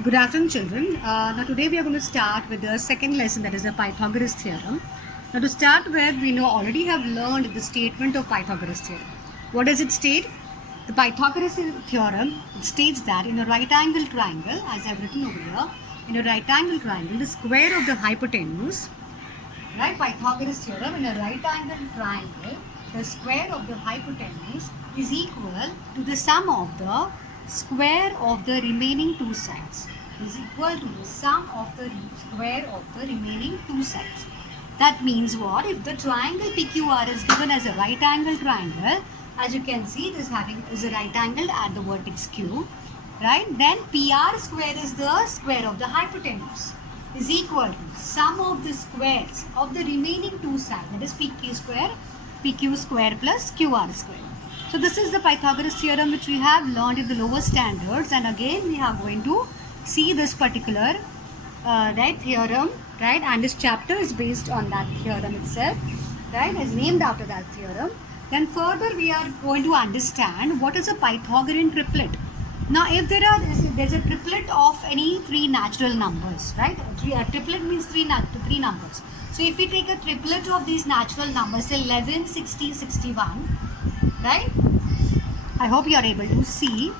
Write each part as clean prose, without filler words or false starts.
Good afternoon, children. Now today we are going to start with the second lesson, that is the Pythagoras theorem. Now to start with, we already have learned the statement of Pythagoras theorem. What does it state? The Pythagoras theorem states that in a right angle triangle, as I have written over here, in a right angle triangle, the square of the hypotenuse, right? Pythagoras theorem, in a right angle triangle, the square of the hypotenuse is equal to the sum of the square of the remaining two sides. Is equal to the sum of the square of the remaining two sides. That means what? If the triangle PQR is given as a right angle triangle, as you can see, this is a right angle at the vertex Q, right? Then PR square is the square of the hypotenuse, is equal to sum of the squares of the remaining two sides, that is PQ square plus QR square. So this is the Pythagoras theorem which we have learned in the lower standards, and again we are going to see this particular theorem, right? And this chapter is based on that theorem itself, right? Is named after that theorem. Then further we are going to understand what is a Pythagorean triplet. Now if there's a triplet of any three natural numbers, right? A triplet means three numbers. So if we take a triplet of these natural numbers, say 11, 60, 61, right? I hope you are able to see.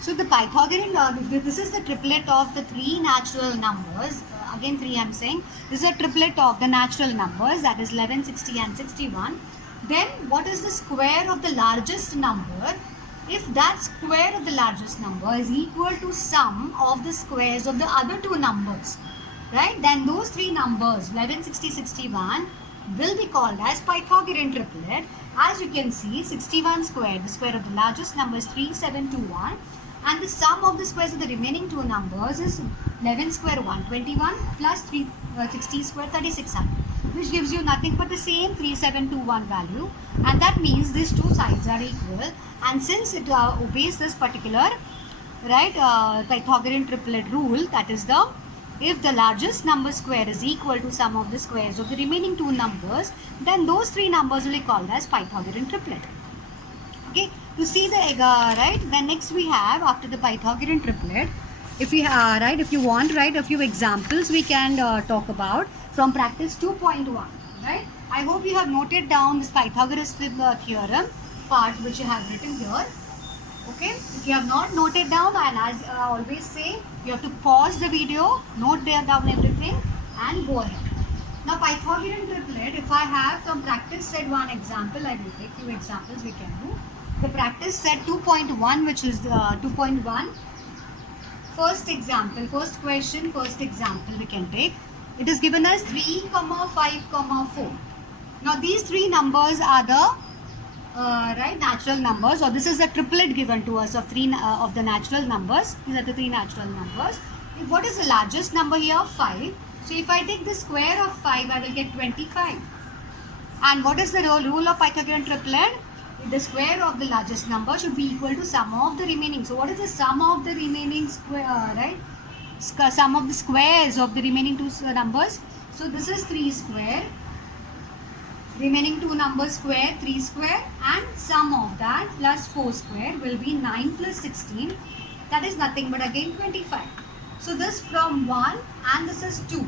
So the Pythagorean, this is the triplet of the three natural numbers. Again 3 I am saying. This is a triplet of the natural numbers, that is 11, 60 and 61. Then what is the square of the largest number? If that square of the largest number is equal to sum of the squares of the other two numbers, right? Then those three numbers 11, 60, 61 will be called as Pythagorean triplet. As you can see, 61 square, the square of the largest number is 3721, and the sum of the squares of the remaining two numbers is 11 square 121 plus 60 square 3600, which gives you nothing but the same 3721 value, and that means these two sides are equal. And since it obeys this particular Pythagorean triplet rule, that is if the largest number square is equal to sum of the squares of the remaining two numbers, then those three numbers will be called as Pythagorean triplet. Okay, to see the then next we have, after the Pythagorean triplet, if we if you want a few examples we can talk about from practice 2.1, right? I hope you have noted down this Pythagoras theorem part which you have written here. Okay, if you have not noted down, and as I always say, you have to pause the video, note down everything and go ahead. Now Pythagorean triplet, if I have from practice set 1 example, I will take few examples we can do. The practice set 2.1, which is 2.1, first example, first question, first example we can take. It is given as 3, 5, 4. Now these three numbers are the natural numbers, or this is a triplet given to us of three of the natural numbers. These are the three natural numbers. What is the largest number here? 5. So if I take the square of 5, I will get 25. And what is the rule of Pythagorean triplet? The square of the largest number should be equal to sum of the remaining. So what is the sum of the remaining square, sum of the squares of the remaining two numbers? So this is 3 square. Remaining two numbers square, 3 square, and sum of that plus 4 square will be 9 plus 16. That is nothing but again 25. So this from 1 and this is 2.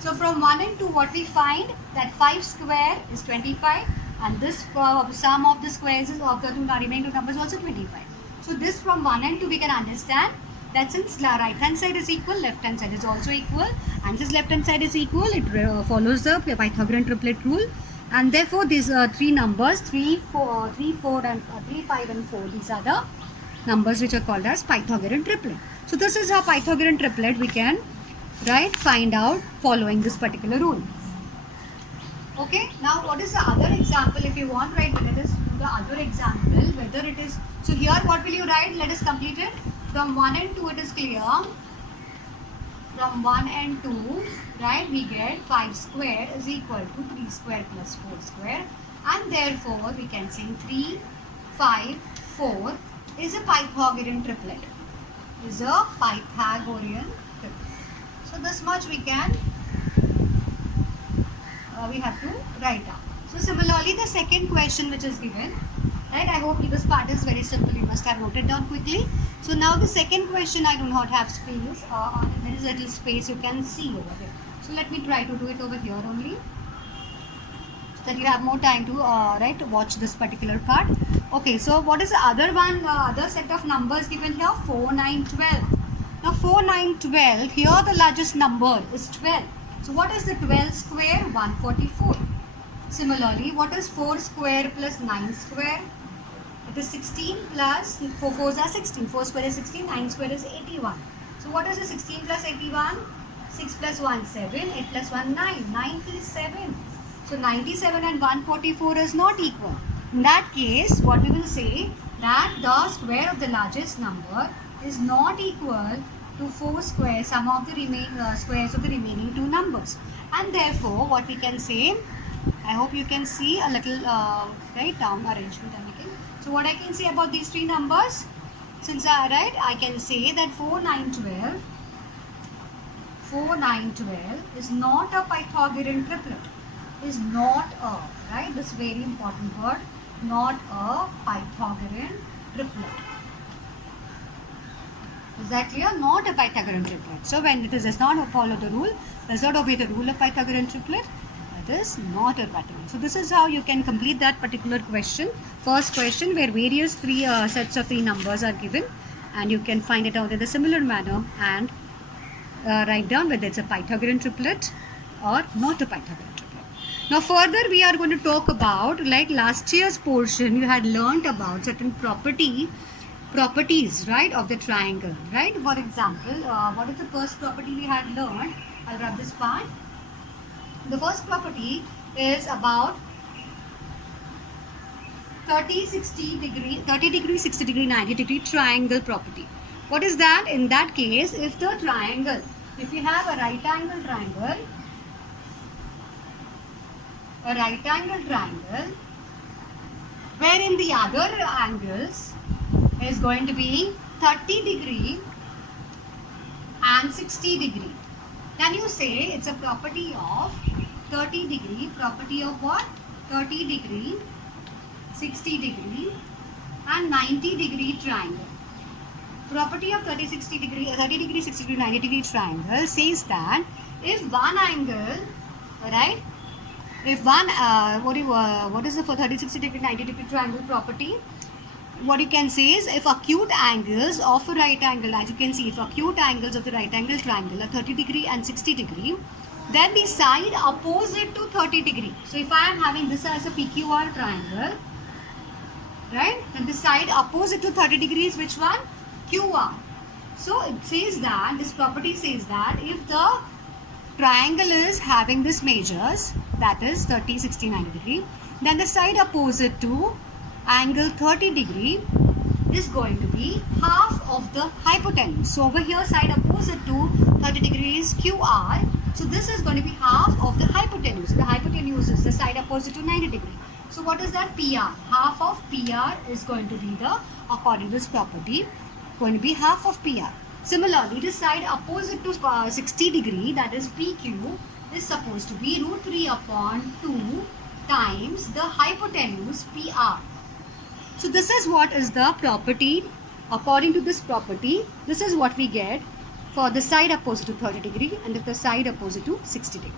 So from 1 and 2 what we find, that 5 square is 25, and this sum of the squares of the remaining two numbers also 25. So this from 1 and 2 we can understand that since the right hand side is equal, left hand side is also equal, and since left hand side is equal, it follows the Pythagorean triplet rule. And therefore these three numbers 3, 5 and 4, these are the numbers which are called as Pythagorean triplet. So this is how Pythagorean triplet we can find out following this particular rule. Okay, now what is the other example? If you want, write whether it is the other example, whether it is, so here what will you write? Let us complete it. From 1 and 2 it is clear. From 1 and 2, right, we get 5 square is equal to 3 square plus 4 square, and therefore we can say 3, 5, 4 is a Pythagorean triplet. Is a Pythagorean triplet. So this much we can we have to write down. So similarly, the second question which is given, Right, I hope this part is very simple. You must have noted down quickly. So now the second question, I do not have space. There is a little space you can see over here. So let me try to do it over here only, so that you have more time to to watch this particular part. Okay, so what is the other one? Other set of numbers given here? 4, 9, 12. Now 4, 9, 12. Here the largest number is 12. So what is the 12 square? 144. Similarly, what is 4 square plus 9 square? It is 16 plus 4 4s are 16. 4 square is 16. 9 square is 81. So what is the 16 plus 81? 6 plus 1 7. 8 plus 1 9. 97. So 97 and 144 is not equal. In that case, what we will say that the square of the largest number is not equal to 4 square sum of the squares of the remaining two numbers. And therefore, what we can say, I hope you can see a little down arrangement. So what I can say about these three numbers, since I can say that 4, 9, 12 is not a Pythagorean triplet. Is not a, right? This very important word, not a Pythagorean triplet. Is that clear? Not a Pythagorean triplet. So when it does not follow the rule, does not obey the rule of Pythagorean triplet, that is not a Pythagorean. So this is how you can complete that particular question. First question, where various three sets of three numbers are given, and you can find it out in a similar manner and write down whether it's a Pythagorean triplet or not a Pythagorean triplet. Now further we are going to talk about, like last year's portion, you had learnt about certain properties, right, of the triangle, right? For example, what is the first property we had learned? I'll rub this part. The first property is about 30, 60 degree, 30 degree, 60 degree, 90 degree triangle property. What is that? In that case, if the triangle, if you have a right angle triangle, wherein the other angles is going to be 30 degree and 60 degree, then you say it's a property of 30 degree, property of what? 30 degree, 60 degree and 90 degree triangle. Property of 30 degree, 60 degree, 90 degree triangle says that if one angle, right, if one, what is the for 30, 60 degree, 90 degree triangle property? What you can say is, if acute angles of a right angle, as you can see, if acute angles of the right angle triangle are 30 degree and 60 degree, then the side opposite to 30 degree. So if I am having this as a PQR triangle, right, then the side opposite to 30 degree is which one? QR. So it says that, this property says that if the triangle is having this measures, that is 30, 60, 90 degree, then the side opposite to angle 30 degree is going to be half of the hypotenuse. So over here side opposite to 30 degrees QR. So this is going to be half of the hypotenuse. The hypotenuse is the side opposite to 90 degree. So what is that? PR. Half of PR is going to be the, according to this property, going to be half of PR. Similarly, the side opposite to 60 degree, that is PQ, is supposed to be root 3 upon 2 times the hypotenuse PR. So this is what is the property. According to this property, this is what we get for the side opposite to 30 degree and the side opposite to 60 degree.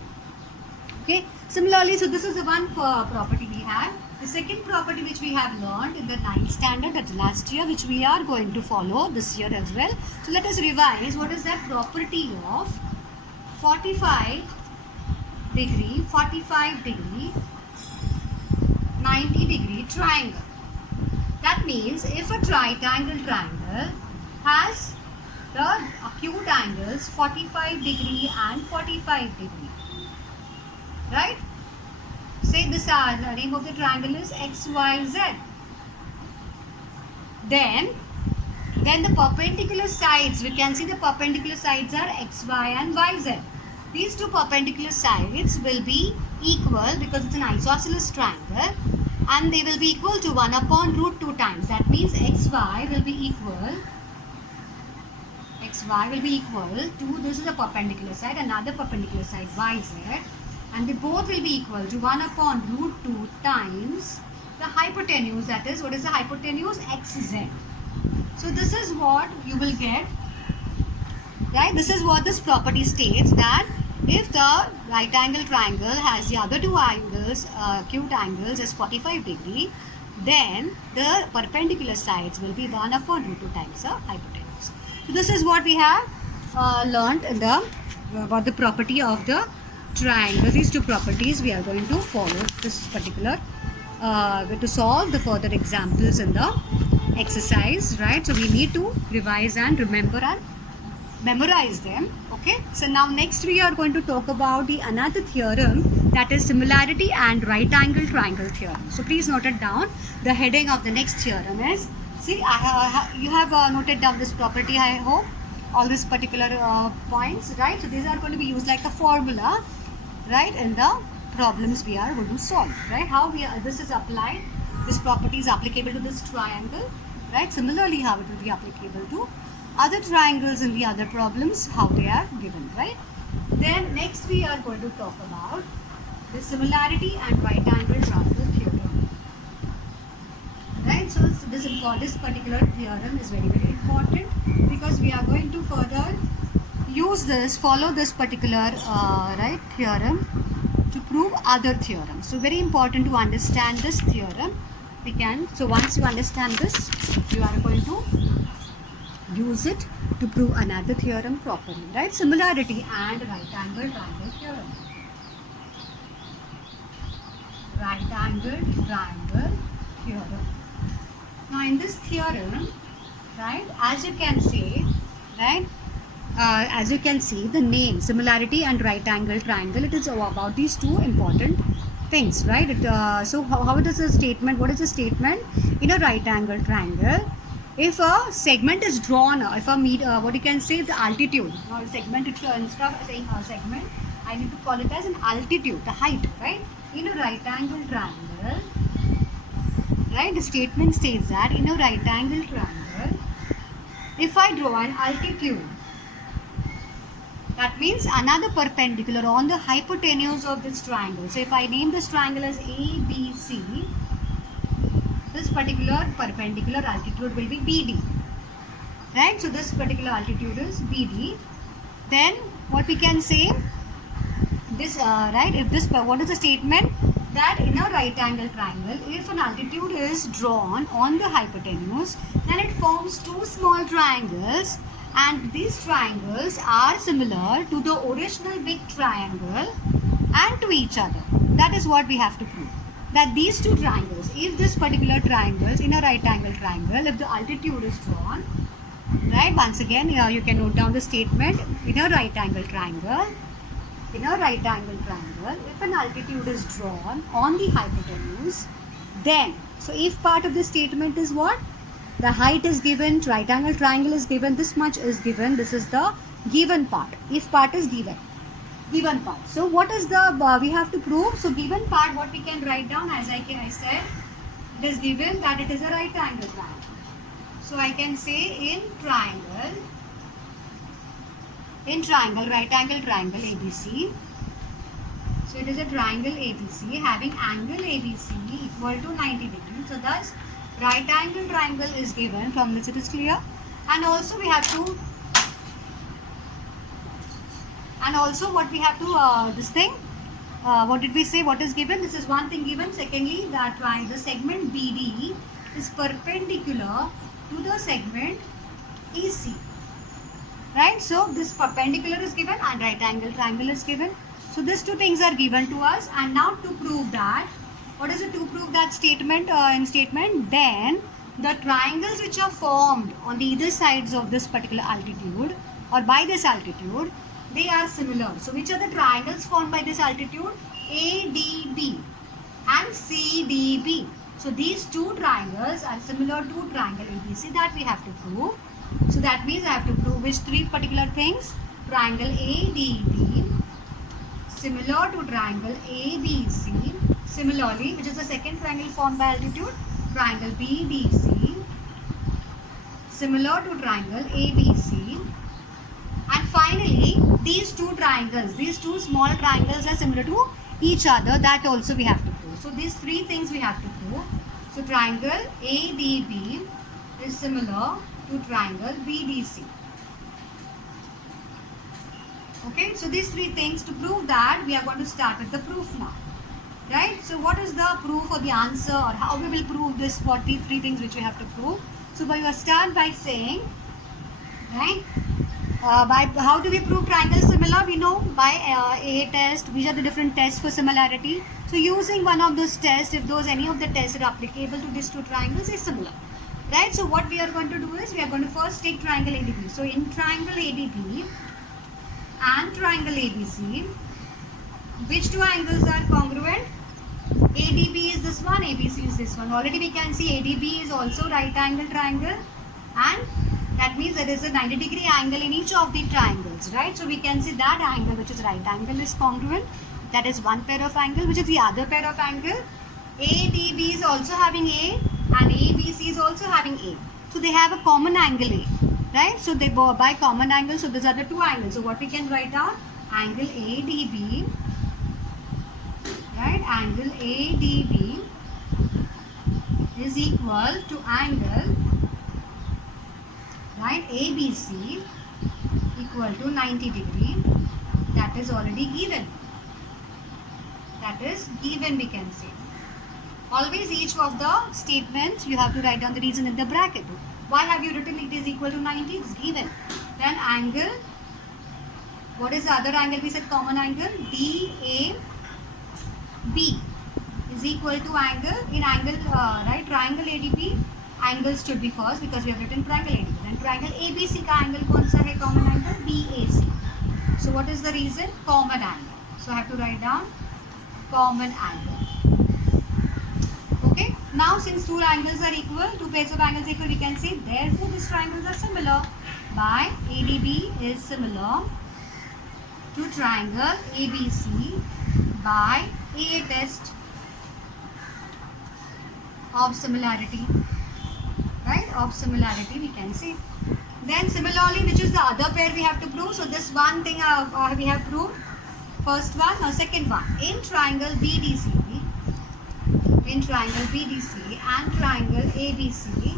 Okay. Similarly, so this is the one property we have. The second property which we have learned in the 9th standard, that's last year, which we are going to follow this year as well. So let us revise. What is that property of 45 degree, 90 degree triangle? That means if a right angle triangle has the acute angles 45 degree and 45 degree, right? Say this the name of the triangle is XYZ. Then the perpendicular sides, we can see the perpendicular sides are XY and YZ. These two perpendicular sides will be equal because it's an isosceles triangle, and they will be equal to 1 upon root 2 times. That means XY will be equal to, this is the perpendicular side, another perpendicular side YZ, and they both will be equal to 1 upon root 2 times the the hypotenuse, that is, what is the hypotenuse? XZ. So this is what you will get, right? This is what this property states, that if the right angle triangle has the other two angles, acute angles as 45 degree, then the perpendicular sides will be 1 upon root 2 times the hypotenuse. So this is what we have learnt in the about the property of the triangle. These two properties we are going to follow this particular to solve the further examples in the exercise, right? So we need to revise and remember and memorize them. Okay, so now next we are going to talk about the another theorem, that is similarity and right angle triangle theorem. So please note it down. The heading of the next theorem is, see, you have noted down this property, I hope, all these particular points, right? So these are going to be used like a formula, right, in the problems we are going to solve, right? How this is applied, this property is applicable to this triangle, right? Similarly, how it will be applicable to other triangles in the other problems, how they are given, right? Then next we are going to talk about the similarity and right angle triangle theorem, right? So this particular theorem is very, very important, because we are going to further use this, follow this particular right theorem to prove other theorems. So very important to understand this theorem. So once you understand this, you are going to use it to prove another theorem properly, right? Similarity and right angle triangle theorem. Right angle triangle theorem. Now in this theorem, right, as you can see, right, as you can see, the name similarity and right angle triangle, it is about these two important things, right? So how does a statement, what is a statement in a right angle triangle? If a segment is drawn, if a what you can say, the altitude, or segment, instead of saying a segment, I need to call it as an altitude, the height, right? In a right angle triangle, right, the statement says that in a right angle triangle, if I draw an altitude, that means another perpendicular on the hypotenuse of this triangle. So if I name this triangle as ABC, this particular perpendicular altitude will be BD, right? So this particular altitude is BD. Then what we can say, this right, if this, what is the statement? That in a right angle triangle, if an altitude is drawn on the hypotenuse, then it forms two small triangles, and these triangles are similar to the original big triangle and to each other. That is what we have to prove. That these two triangles, if this particular triangles in a right angle triangle, if the altitude is drawn, right, once again you can note down the statement, in a right angle triangle, if an altitude is drawn on the hypotenuse, then, so if part of the statement is what? The height is given, right angle triangle is given, this much is given, this is the given part, if part is given part. So what is the, we have to prove, so given part, what we can write down, as I said, it is given that it is a right angle triangle. So I can say in triangle, right angle triangle ABC. So it is a triangle ABC having angle ABC equal to 90 degrees. So thus right angle triangle is given, from this it is clear. And also we have to, and also what we have to, this thing, what did we say, what is given? This is one thing given. Secondly, that the segment BD is perpendicular to the segment EC. Right, so this perpendicular is given and right angle triangle is given. So these two things are given to us, and now to prove that, what is it to prove that statement, then the triangles which are formed on the either sides of this particular altitude or by this altitude, they are similar. So which are the triangles formed by this altitude? ADB and CDB. So these two triangles are similar to triangle ABC, that we have to prove. So that means I have to prove which three particular things? Triangle ADB similar to triangle ABC. Similarly, which is the second triangle formed by altitude? Triangle BDC similar to triangle ABC. And finally, these two triangles, these two small triangles are similar to each other. That also we have to prove. So these three things we have to prove. So triangle ADB is similar to triangle BDC. Okay, so these three things, to prove that, we are going to start with the proof now. Right? So what is the proof or the answer, or how we will prove this, what the three things which we have to prove? So we will start by saying, right, by how do we prove triangle similar? We know by A test. These are the different tests for similarity. So using one of those tests, if those any of the tests are applicable to these two triangles, is similar. Right? So what we are going to do is, we are going to first take triangle ADB. So in triangle ADB and triangle ABC, which two angles are congruent? ADB is this one, ABC is this one. Already we can see ADB is also right angle triangle, and that means there is a 90-degree angle in each of the triangles, right? So we can see that angle which is right angle is congruent. That is one pair of angle. Which is the other pair of angle? ADB is also having A and ABC is also having A. So they have a common angle A, right? So they go by common angle. So these are the two angles. So what we can write down? Angle ADB, right? Angle ADB is equal to angle, right, ABC equal to 90 degree. That is already given. That is given, we can say. Always each of the statements you have to write down the reason in the bracket. Why have you written it is equal to 90? It's given. Then angle, what is the other angle? We said common angle, DAB is equal to angle, in angle, right, triangle ADB, angles should be first because we have written triangle ADB. Then triangle ABC का angle कौन सा है? Common angle BAC. So what is the reason? Common angle. So I have to write down common angle. Okay. Now since two angles are equal, two pairs of angles equal, we can say therefore these triangles are similar. By ADB is similar to triangle ABC by A test of similarity. Right, of similarity we can see. Then similarly, which is the other pair we have to prove? So this one thing we have proved. First one or second one? In triangle BDC, and triangle ABC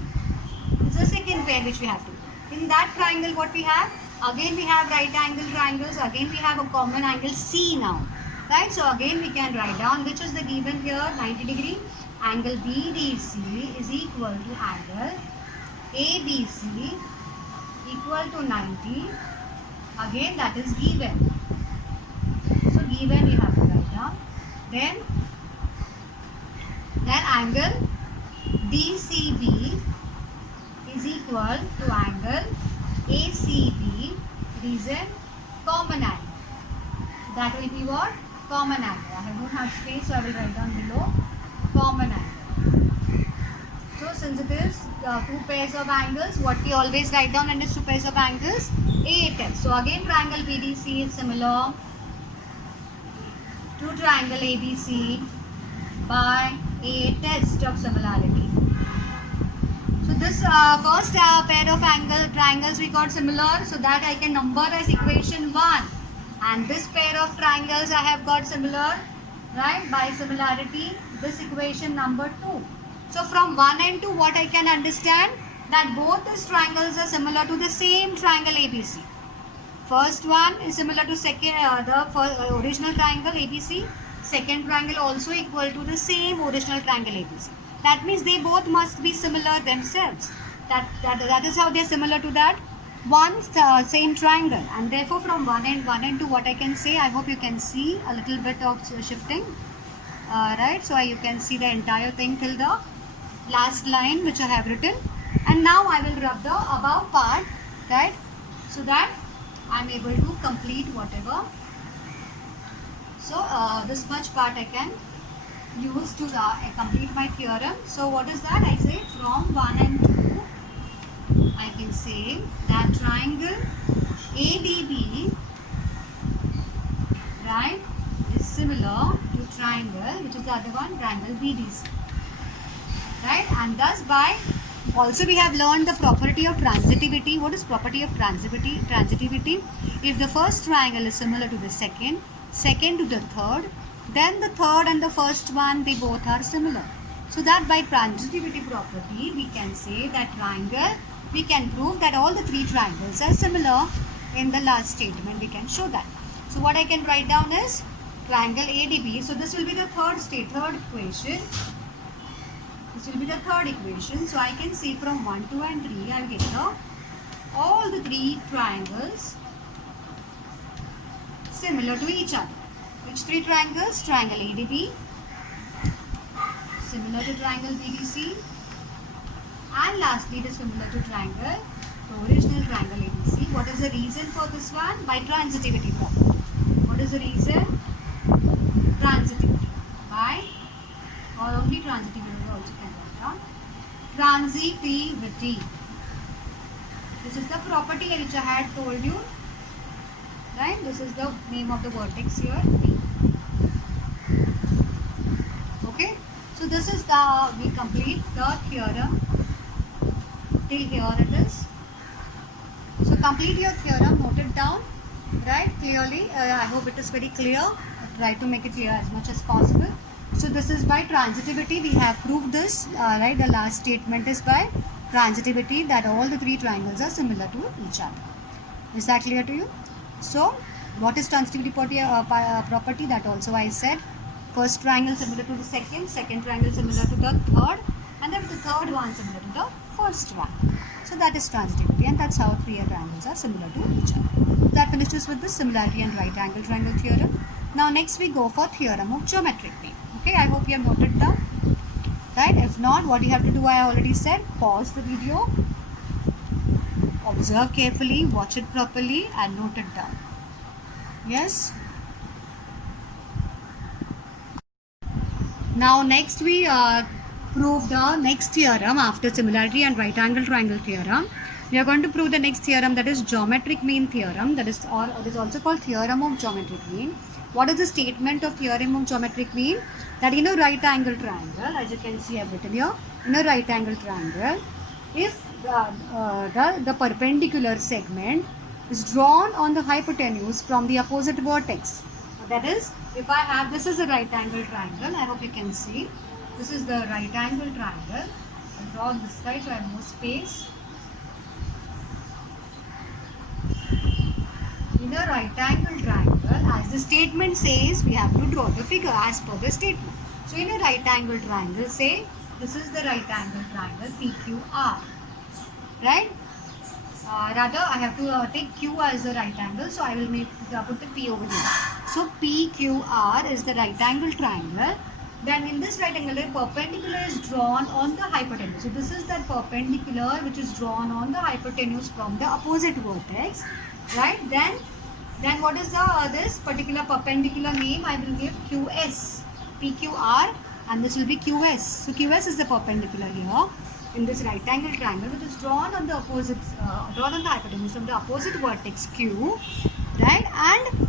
is the second pair which we have to prove. In that triangle, what we have? Again we have right angle triangles. Again we have a common angle C now. Right, so again we can write down which is the given here, 90 degree. Angle BDC is equal to angle ABC equal to 90. Again that is given. So given we have to write down. Then angle DCB is equal to angle ACB. Reason? Common angle. That will be what? Common angle. I don't have space, so I will write down below. Common angle. So since it is two pairs of angles, what we always write down when it is two pairs of angles? A test. So again triangle BDC is similar to triangle ABC by A test of similarity. So this first pair of triangles we got similar, so that I can number as equation 1. And this pair of triangles I have got similar, right, by similarity, this equation number 2. So from 1 and 2, what I can understand? That both these triangles are similar to the same triangle ABC. First one is similar to the original triangle ABC. Second triangle also equal to the same original triangle ABC. That means they both must be similar themselves. That is how they are similar to that one same triangle. And therefore from 1 and 2, what I can say, I hope you can see a little bit of shifting. Right, so you can see the entire thing till the last line which I have written. And now I will rub the above part, right, so that I am able to complete whatever. So this much part I can use to complete my theorem. So what is that? I say from 1 and 2, I can say that triangle ADB, right, is similar to triangle, which is the other one, triangle BDC. Right, and thus by also we have learned the property of transitivity. What is property of transitivity? If the first triangle is similar to the second to the third, then the third and the first one, they both are similar. So that by transitivity property we can say that we can prove that all the three triangles are similar. In the last statement we can show that. So what I can write down is triangle ADB. So this will be the third equation. This will be the third equation. So I can say from 1, 2 and 3 I will get all the three triangles similar to each other. Which three triangles? Triangle ADB, similar to triangle BDC, and lastly it is similar to triangle, the original triangle ABC. What is the reason for this one? By transitivity property. What is the reason? Transitivity. By, or only transitivity also can write down. Transitivity. This is the property which I had told you. Right? This is the name of the vertex here, P. Okay? So this is we complete the theorem. Till here it is. So complete your theorem, note it down, right, clearly. I hope it is very clear. Try to make it clear as much as possible. So this is by transitivity we have proved this, right. The last statement is by transitivity that all the three triangles are similar to each other. Is that clear to you? So what is transitivity property? That also I said. First triangle similar to the second triangle similar to the third, and then the third one similar to the first one. So that is transitivity, and that's how three triangles are similar to each other. That finishes with the similarity and right angle triangle theorem. Now next we go for theorem of geometric mean. Okay, I hope you have noted down. Right? If not, what you have to do I already said. Pause the video, observe carefully, watch it properly, and note it down. Yes. Now next we prove the next theorem after similarity and right angle triangle theorem. We are going to prove the next theorem, that is geometric mean theorem, that is, or it is also called theorem of geometric mean. What is the statement of theorem of geometric mean? That in a right angle triangle, as you can see I have written here, in a right angle triangle, if the perpendicular segment is drawn on the hypotenuse from the opposite vertex, that is, if I have, this is a right angle triangle, I hope you can see, this is the right angle triangle. I'll draw on this side so I have more space. In a right angle triangle, as the statement says, we have to draw the figure as per the statement. So in a right angle triangle, say this is the right angle triangle PQR, right? Rather I have to take Q as the right angle, so I will put the P over here. So PQR is the right angle triangle. Then in this right angle, a perpendicular is drawn on the hypotenuse. So this is that perpendicular which is drawn on the hypotenuse from the opposite vertex, right? Then what is this particular perpendicular name? I will give QS, PQR, and this will be QS. So QS is the perpendicular here in this right angle triangle which is drawn on the opposite, drawn on the hypotenuse from the opposite vertex Q, right? And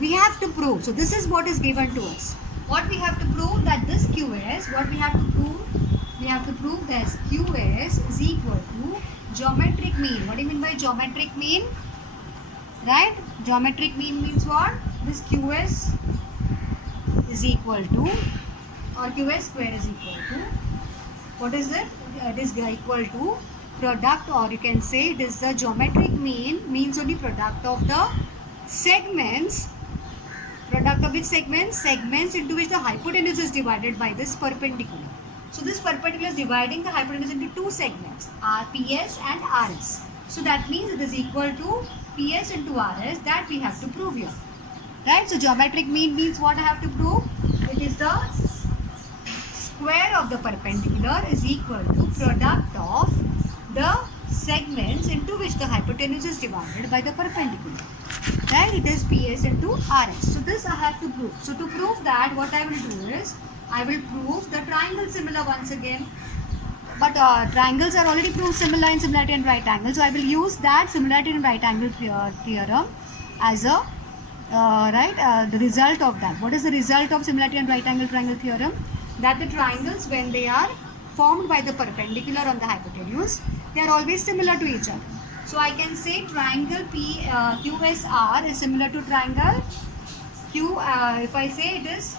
we have to prove. So this is what is given to us. What we have to prove, that this QS, what we have to prove? We have to prove that QS is equal to geometric mean. What do you mean by geometric mean? Right? Geometric mean means what? This QS is equal to, or QS square is equal to, what is it? It is equal to product, or you can say it is the geometric mean, means only product of the segments. Product of which segments? Segments into which the hypotenuse is divided by this perpendicular. So this perpendicular is dividing the hypotenuse into two segments, PS and RS. So that means it is equal to PS into RS, that we have to prove here. Right? So geometric mean means what I have to prove? It is the square of the perpendicular is equal to product of the segments into which the hypotenuse is divided by the perpendicular. Right? It is PS into RS. So this I have to prove. So to prove that, what I will do is, I will prove the triangle similar once again. But triangles are already proved similar in similarity and right angle. So I will use that similarity and right angle theorem as a the result of that. What is the result of similarity and right angle triangle theorem? That the triangles, when they are formed by the perpendicular on the hypotenuse, they are always similar to each other. So I can say triangle QSR is similar to triangle Q. If I say it is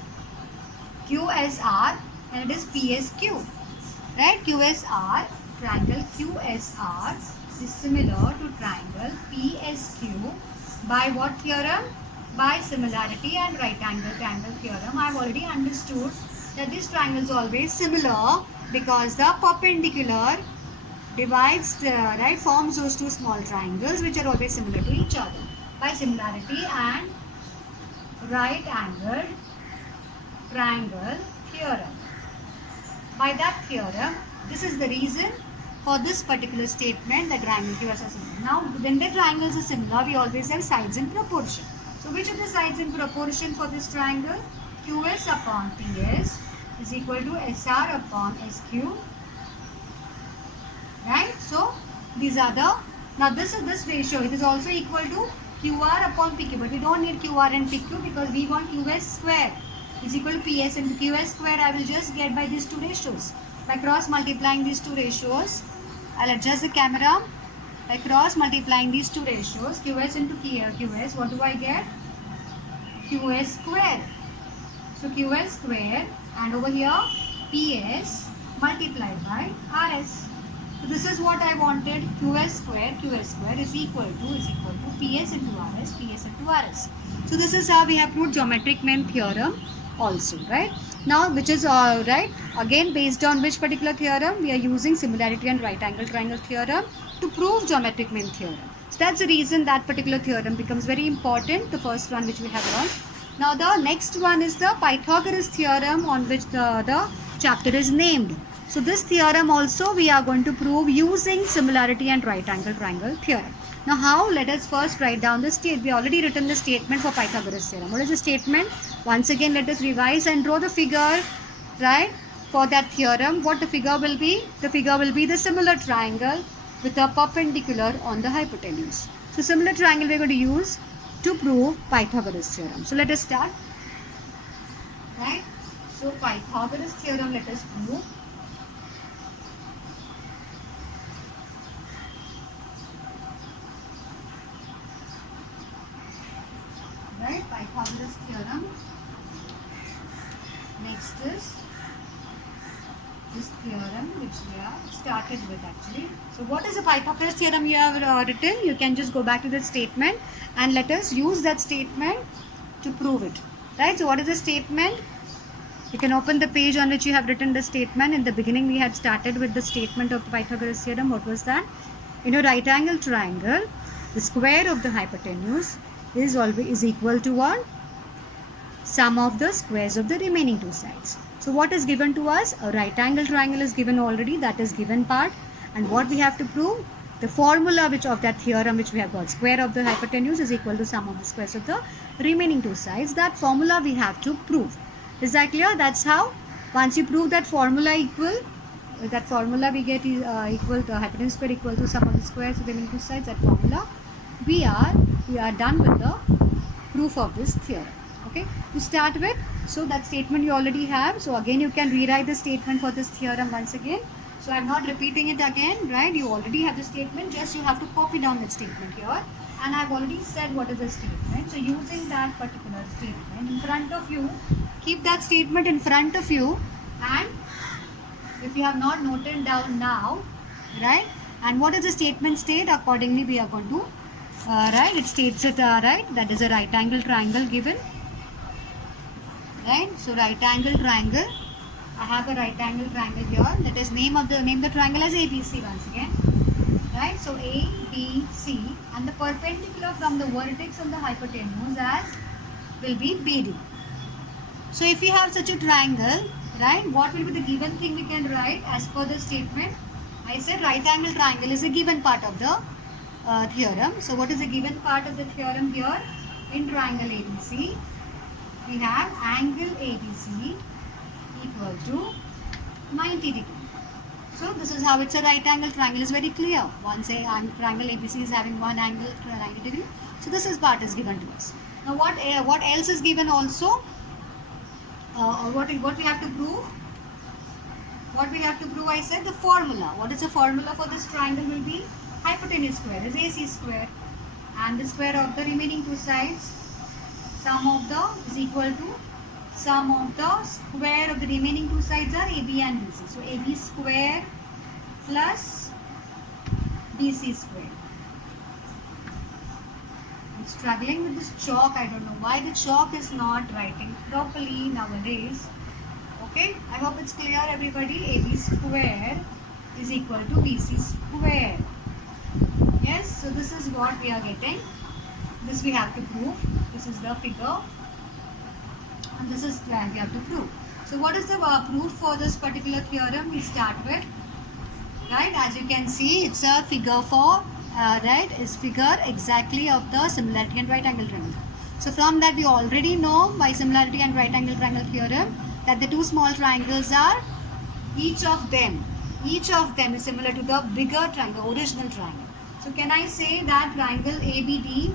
QSR, and it is PSQ. Right? QSR, triangle QSR is similar to triangle PSQ by what theorem? By similarity and right angle triangle theorem. I have already understood that this triangle is always similar because the perpendicular divides forms those two small triangles which are always similar to each other by similarity and right angled triangle theorem. By that theorem, this is the reason for this particular statement that triangle QS are similar. Now, when the triangles are similar, we always have sides in proportion. So, which of the sides in proportion for this triangle? QS upon PS is equal to SR upon SQ. Right? So, these are the, now this ratio, it is also equal to QR upon PQ, but we don't need QR and PQ because we want QS square is equal to PS into QS square. I will just get by these two ratios. By cross multiplying these two ratios, I'll adjust the camera. By cross multiplying these two ratios, QS into QS, what do I get? QS square. So QS square and over here PS multiplied by RS. So this is what I wanted. QS square is equal to PS into PS into RS. So this is how we have proved geometric mean theorem also, right? Now, which is right, again based on which particular theorem? We are using similarity and right angle triangle theorem to prove geometric mean theorem. So that's the reason that particular theorem becomes very important, the first one which we have learned. Now the next one is the Pythagoras theorem on which the chapter is named. So this theorem also we are going to prove using similarity and right angle triangle theorem. Now how? Let us first write down the state. We already written the statement for Pythagoras theorem. What is the statement? Once again let us revise and draw the figure, right, for that theorem. What the figure will be? The figure will be the similar triangle with a perpendicular on the hypotenuse. So similar triangle we are going to use to prove Pythagoras theorem. So let us start. Right? So Pythagoras theorem let us prove. Right, Pythagoras theorem. Next is this theorem which we have started with actually. So what is the Pythagoras theorem you have written? You can just go back to the statement and let us use that statement to prove it. Right, so what is the statement? You can open the page on which you have written the statement. In the beginning we had started with the statement of Pythagoras theorem. What was that? In a right angle triangle, the square of the hypotenuse is equal to what? Sum of the squares of the remaining two sides. So what is given to us? A right angle triangle is given already, that is given part. And what we have to prove? The formula which of that theorem which we have got, square of the hypotenuse is equal to sum of the squares of the remaining two sides. That formula we have to prove. Is that clear? That's how. Once you prove that formula equal, that formula we get is equal to hypotenuse square equal to sum of the squares of the remaining two sides. That formula we are done with the proof of this theorem. Okay, to start with, so that statement you already have. So again you can rewrite the statement for this theorem once again. So I am not repeating it again, right? You already have the statement, just you have to copy down that statement here. And I have already said what is the statement. So using that particular statement in front of you, keep that statement in front of you, and if you have not noted down now, right? And what does the statement state? Accordingly we are going to right, it states it right, that is a right angle triangle given, right? So right angle triangle, I have a right angle triangle here. That is name the triangle as ABC once again, right? So ABC, and the perpendicular from the vertex on the hypotenuse as will be BD. So if we have such a triangle, right, what will be the given thing we can write as per the statement? I said right angle triangle is a given part of the theorem. So what is the given part of the theorem here? In triangle ABC, we have angle ABC equal to 90 degree. So this is how it's a right angle triangle is very clear. Once a triangle ABC is having one angle 90 degree. So this is part is given to us. Now what else is given also? What we have to prove? What we have to prove, I said the formula. What is the formula for this triangle will be? Hypotenuse square is AC square, and the square of the remaining two sides, sum of the is equal to sum of the square of the remaining two sides are AB and BC. So AB square plus BC square. I'm struggling with this chalk. I don't know why the chalk is not writing properly nowadays. Okay, I hope it's clear everybody. AB square is equal to BC square. Yes, so this is what we are getting. This we have to prove. This is the figure. And this is where we have to prove. So what is the proof for this particular theorem? We start with, right, as you can see, it's a figure for, right, is figure exactly of the similarity and right angle triangle. So from that we already know by similarity and right angle triangle theorem that the two small triangles are, each of them is similar to the bigger triangle, original triangle. So can I say that triangle ABD,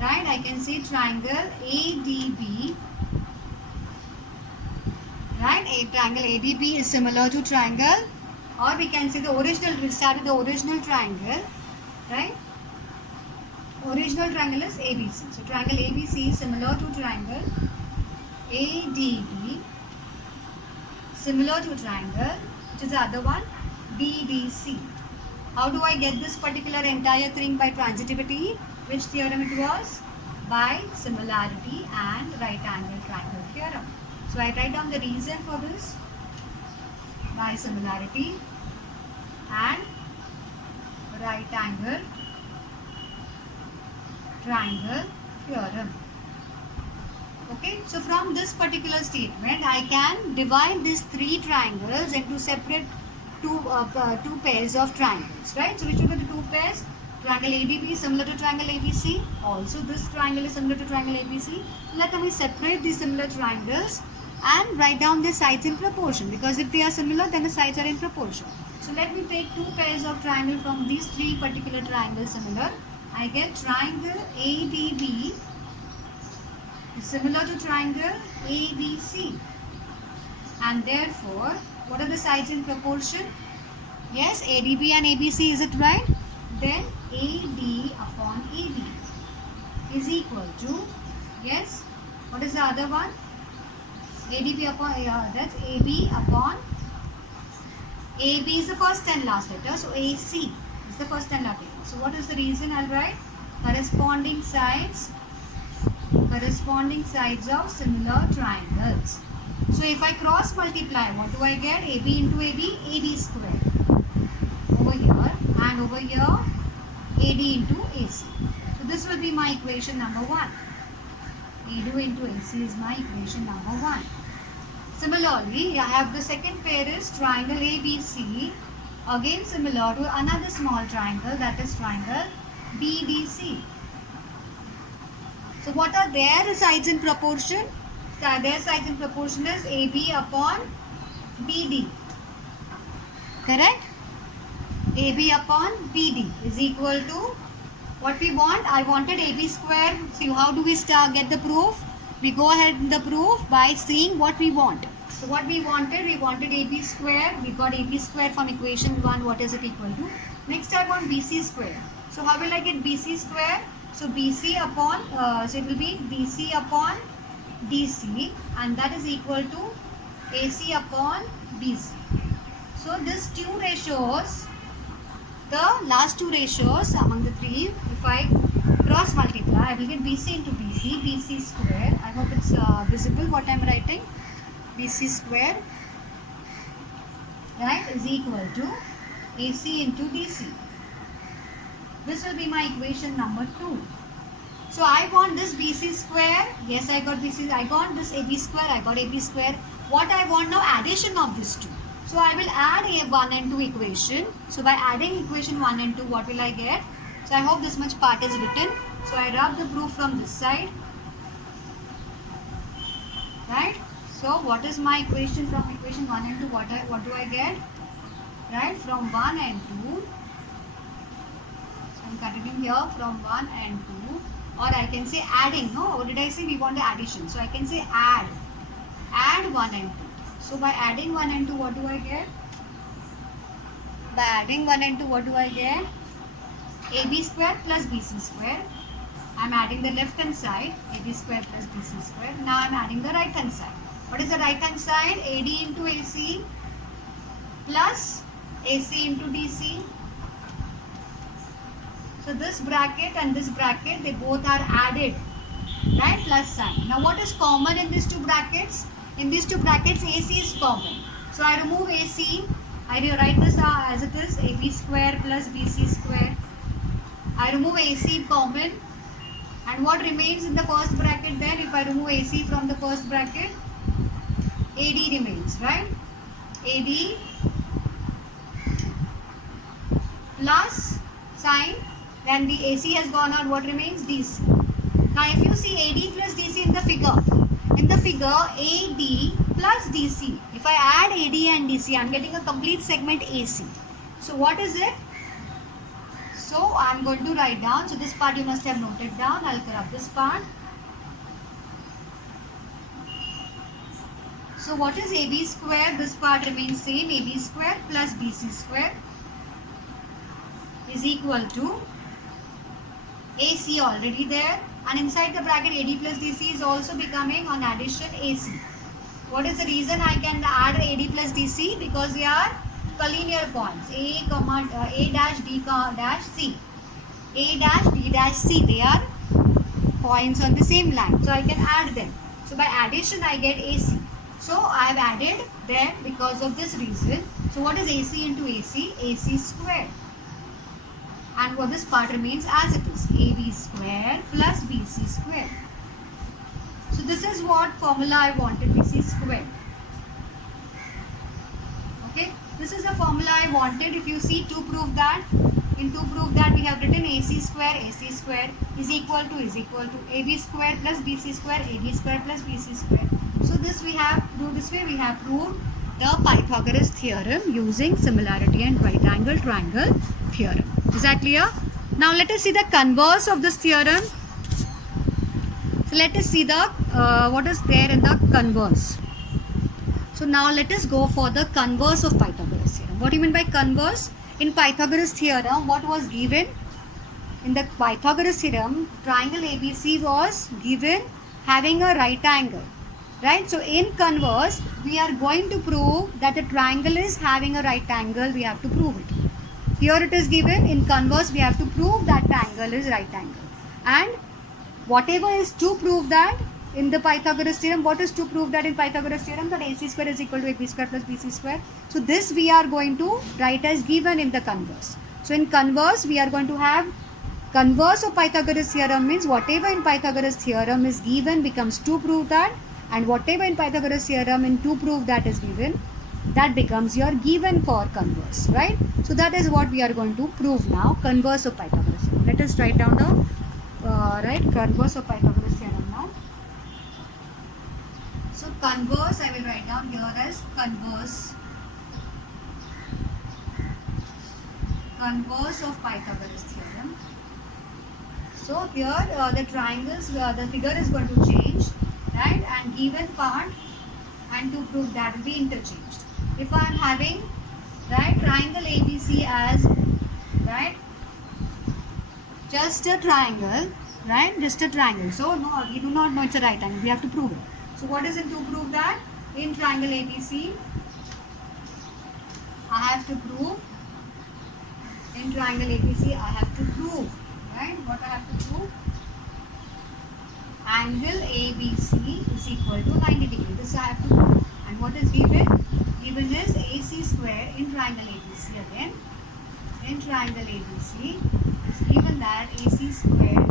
right, I can say triangle ADB, right, a triangle ADB is similar to triangle, or we can say the original, we start with the original triangle, right, original triangle is ABC. So triangle ABC is similar to triangle ADB, similar to triangle, which is the other one, BDC. How do I get this particular entire thing? By transitivity. Which theorem it was? By similarity and right angle triangle theorem. So I write down the reason for this. By similarity and right angle triangle theorem. Okay, so from this particular statement I can divide these three triangles into separate two pairs of triangles, right? So which will be the two pairs? Triangle ADB is similar to triangle ABC. Also this triangle is similar to triangle ABC. Let me separate these similar triangles and write down their sides in proportion, because if they are similar then the sides are in proportion. So let me take two pairs of triangle from these three particular triangles similar. I get triangle ADB is similar to triangle ABC, and therefore what are the sides in proportion? Yes, ADB and ABC, is it right? Then AD upon AD is equal to, yes, what is the other one? ADB upon, that's AB upon, AB is the first and last letter, so AC is the first and last letter. So what is the reason? I'll write corresponding sides of similar triangles. So if I cross multiply, what do I get? AB into AB, AD square over here, and over here AD into AC. So this will be my equation number 1. AD into AC is my equation number 1. Similarly, I have the second pair is triangle ABC, again similar to another small triangle, that is triangle BDC. So what are their sides in proportion? So their sides in proportion is AB upon BD. Correct? AB upon BD is equal to what we want. I wanted AB square. See, how do we get the proof? We go ahead in the proof by seeing what we want. So what we wanted AB square. We got AB square from equation 1. What is it equal to? Next I want BC square. So how will I get BC square? So BC upon, so it will be BC upon DC, and that is equal to AC upon BC. So these two ratios, the last two ratios among the three, if I cross multiply, I will get BC into BC, BC square. I hope it's visible what I am writing. BC square, right, is equal to AC into DC. This will be my equation number 2. So I want this BC square. Yes, I got BC. I got this AB square. I got AB square. What I want now? Addition of these two. So I will add A1 and 2 equation. So by adding equation 1 and 2, what will I get? So I hope this much part is written. So I rub the proof from this side. Right? So what is my equation from equation 1 and 2? What do I get? Right? From 1 and 2. So I am continuing here from 1 and 2. Or I can say adding. No, what did I say? We want the addition. So I can say add 1 and 2. So by adding 1 and 2, what do I get? By adding 1 and 2, what do I get? AB square plus BC square. I'm adding the left hand side, AB square plus BC square. Now I'm adding the right hand side. What is the right hand side? AD into AC plus AC into DC. So this bracket and this bracket, they both are added, right? Plus sign. Now what is common in these two brackets? In these two brackets, AC is common. So I remove AC. I rewrite this as it is, AB square plus BC square. I remove AC common. And what remains in the first bracket then? If I remove AC from the first bracket, AD remains, right? AD plus sign, then the AC has gone out, what remains? DC. Now if you see AD plus DC in the figure AD plus DC, if I add AD and DC, I am getting a complete segment AC. So what is it? So I am going to write down, so this part you must have noted down, I will correct this part. So what is AB square? This part remains same, AB square plus BC square is equal to AC already there, and inside the bracket AD plus DC is also becoming on addition AC. What is the reason I can add AD plus DC? Because they are collinear points, A dash D dash C. A dash D dash C, they are points on the same line. So I can add them. So by addition I get AC. So I have added them because of this reason. So what is AC into AC? AC square. And what this part remains as it is, AB square plus BC square. So this is what formula I wanted, BC square. Okay, this is the formula I wanted. If you see, to prove that, we have written AC square is equal to AB square plus BC square, AB square plus BC square. So this we have proved, this way we have proved the Pythagoras theorem using similarity and right angle triangle theorem. Is that clear? Now let us see the converse of this theorem. So let us see the what is there in the converse. So now let us go for the converse of Pythagoras theorem. What do you mean by converse? In Pythagoras theorem, what was given? In the Pythagoras theorem, triangle ABC was given having a right angle. Right? So in converse, we are going to prove that the triangle is having a right angle. We have to prove it. Here it is given, in converse we have to prove that the angle is right angle. And whatever is to prove that in the Pythagoras theorem, what is to prove that in Pythagoras theorem? That AC square is equal to AB square plus BC square. So this we are going to write as given in the converse. So in converse we are going to have converse of Pythagoras theorem means whatever in Pythagoras theorem is given becomes to prove that, and whatever in Pythagoras theorem in to prove that is given, that becomes your given for converse, right? So that is what we are going to prove now, converse of Pythagoras theorem. Let us write down the converse of Pythagoras theorem now. So converse I will write down here as converse of Pythagoras theorem. So here the triangles, the figure is going to change, right? And given part and to prove that will be interchanged. If I am having, right, triangle ABC as, right, just a triangle, right, just a triangle. So no, we do not know it's a right angle. We have to prove it. So what is it to prove that? In triangle ABC, I have to prove. In triangle ABC, I have to prove, right? What I have to prove? Angle ABC is equal to 90 degrees. This I have to prove. And what is given? Given is AC square in triangle ABC again. In triangle ABC, it's given that AC square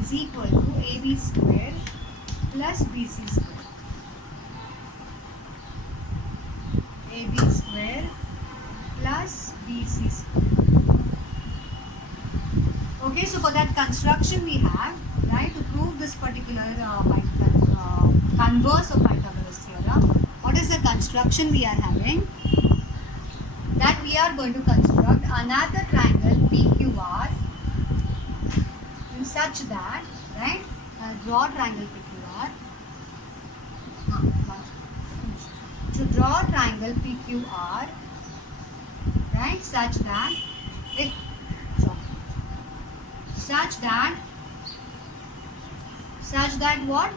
is equal to AB square plus BC square. AB square plus BC square. Okay, so for that construction we have, right, to prove this particular converse of Pythagoras theorem, what is the construction we are having? That we are going to construct another triangle PQR in such that, right, draw triangle PQR. To draw triangle PQR, right, such that such that what?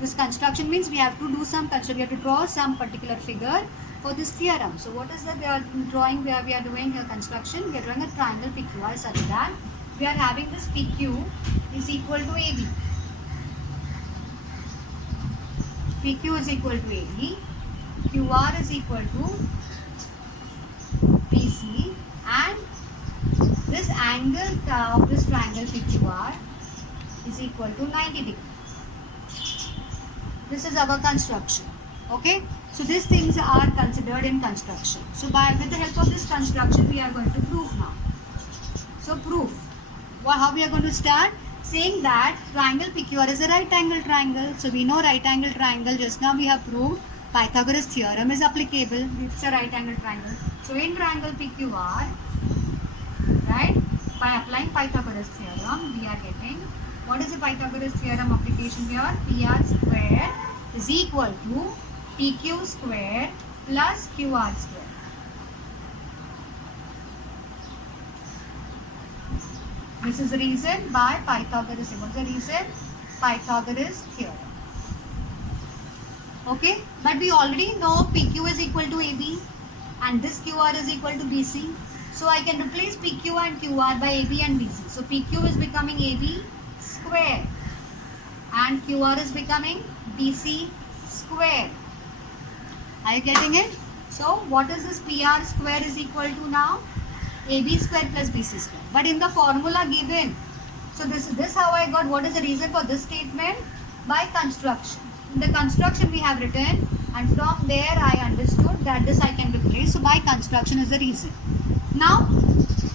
This construction means we have to do some construction, we have to draw some particular figure for this theorem. So what is that we are drawing, where we are doing here construction? We are drawing a triangle PQR such that we are having this PQ is equal to AB. PQ is equal to AB, QR is equal to BC, and this angle of this triangle PQR is equal to 90 degree. This is our construction. Okay, so these things are considered in construction. So with the help of this construction we are going to prove now. So proof. How we are going to start? Saying that triangle PQR is a right angle triangle. So we know right angle triangle, just now we have proved Pythagoras theorem is applicable. It's a right angle triangle. So in triangle PQR, right, by applying Pythagoras theorem, we are getting, what is the Pythagoras theorem application here? PR square is equal to PQ square plus QR square. This is the reason by Pythagoras. What's the reason? Pythagoras theorem. Okay, but we already know PQ is equal to AB and this QR is equal to BC. So I can replace PQ and QR by AB and BC. So PQ is becoming AB square and QR is becoming BC square. Are you getting it? So what is this PR square is equal to now? AB square plus BC square. But in the formula given, so this how I got. What is the reason for this statement? By construction. In the construction we have written, and from there I understood that this I can replace. So by construction is the reason. Now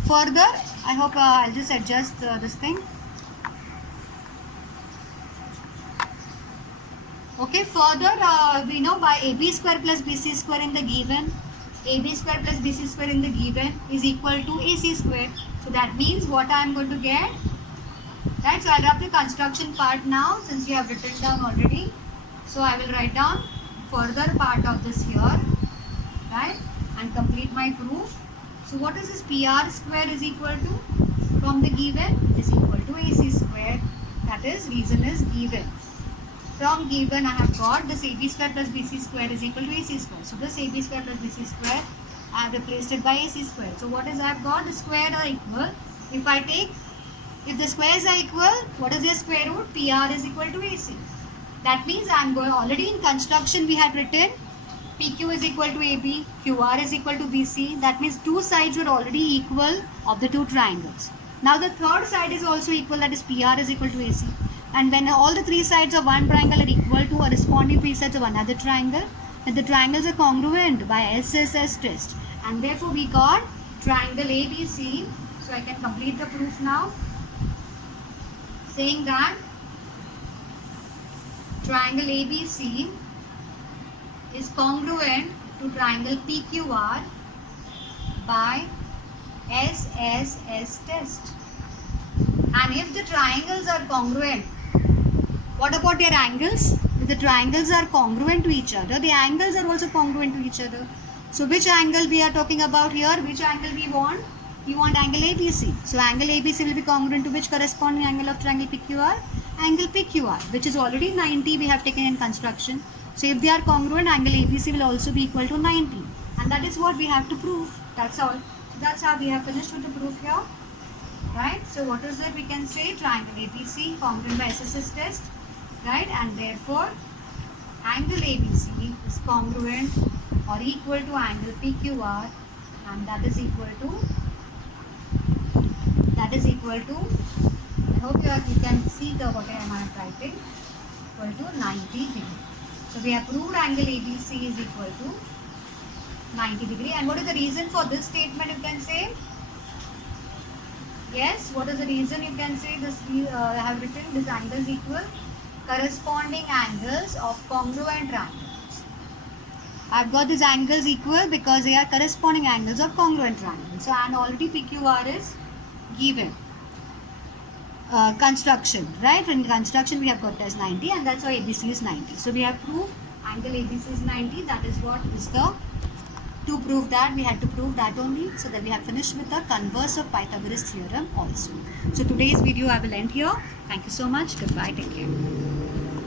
further, I hope I'll just adjust this thing. Okay, further we know by AB square plus BC square in the given, AB square plus BC square in the given is equal to AC square. So that means what I am going to get, right? So I'll write the construction part now since you have written down already. So I will write down further part of this here, right, and complete my proof. So what is this? PR square is equal to, from the given, is equal to AC square. That is, reason is given. From given I have got this AB square plus BC square is equal to AC square. So this AB square plus BC square I have replaced it by AC square. So what is I have got? The square are equal. If the squares are equal, what is their square root? PR is equal to AC. That means I am going, already in construction we had written PQ is equal to AB, QR is equal to BC. That means two sides were already equal of the two triangles. Now the third side is also equal, that is PR is equal to AC. And when all the three sides of one triangle are equal to corresponding three sides of another triangle, then the triangles are congruent by SSS test. And therefore we got triangle ABC. So I can complete the proof now. Saying that triangle ABC is congruent to triangle PQR by SSS test. And if the triangles are congruent, what about their angles? If the triangles are congruent to each other, the angles are also congruent to each other. So which angle we are talking about here? Which angle we want? We want angle ABC. So angle ABC will be congruent to which corresponding angle of triangle PQR? Angle PQR, which is already 90 we have taken in construction. So if they are congruent, angle ABC will also be equal to 90. And that is what we have to prove. That's all. So that's how we have finished with the proof here. Right? So what is it? We can say triangle ABC congruent by SSS test. Right? And therefore angle ABC is congruent or equal to angle PQR, and that is equal to I hope you can see what I am writing, equal to 90 degree. So we have proved angle ABC is equal to 90 degree. And what is the reason for this statement, you can say? Yes, what is the reason you can say this? I have written this angles equal corresponding angles of congruent triangles. I have got these angles equal because they are corresponding angles of congruent triangles. So and already PQR is given. Construction, right? In construction we have got as 90, and that's why ABC is 90. So we have proved angle ABC is 90. That is what is the, to prove that we had to prove that only. So that we have finished with the converse of Pythagoras theorem also. So today's video I will end here. Thank you so much. Goodbye. Take care.